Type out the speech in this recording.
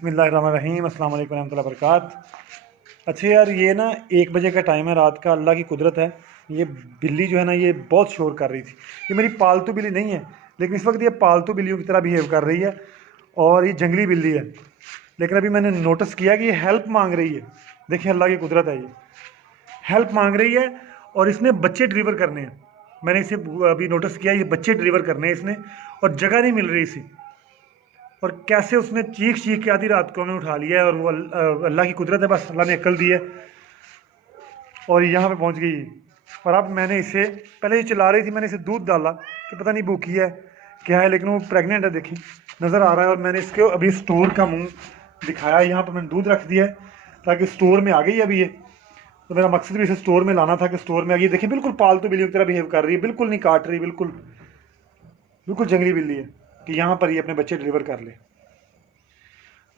बिस्मिल्लाहिर्रहमानिर्रहीम, अस्सलाम वालेकुम रहमतुल्लाहि व बरकात। अच्छा यार, ये ना 1 बजे का टाइम है रात का, अल्लाह की कुदरत है। ये बिल्ली जो है ना, ये बहुत शोर कर रही थी। ये मेरी पालतू बिल्ली नहीं है, लेकिन इस वक्त ये पालतू बिल्लियों की तरह बिहेव कर रही है और ये जंगली बिल्ली है। लेकिन अभी मैंने नोटिस किया कि ये हेल्प मांग रही है। देखिए अल्लाह की कुदरत है, ये हेल्प मांग रही है और इसने बच्चे डिलीवर करने हैं। मैंने इसे अभी नोटिस किया, ये बच्चे डिलीवर करने हैं इसने, और जगह नहीं मिल रही इसी। और कैसे उसने चीख चीख के आधी रात को हमें उठा लिया है, और वो अल्लाह की कुदरत है, बस अल्लाह ने अक्ल दी है और यहाँ पे पहुँच गई। और अब मैंने इसे, पहले ये चिल्ला रही थी, मैंने इसे दूध डाला कि पता नहीं भूखी है क्या है, लेकिन वो प्रेग्नेंट है, देखी नज़र आ रहा है। और मैंने इसके अभी स्टोर का मुंह दिखाया, यहाँ पर मैंने दूध रख दिया है ताकि स्टोर में आ गई अभी ये। तो मेरा मकसद भी इसे स्टोर में लाना था कि स्टोर में आ गई। देखिए बिल्कुल पालतू बिल्ली की तरह बिहेव कर रही है, बिल्कुल नहीं काट रही, बिल्कुल बिल्कुल जंगली बिल्ली है कि यहाँ पर ये अपने बच्चे डिलीवर कर ले।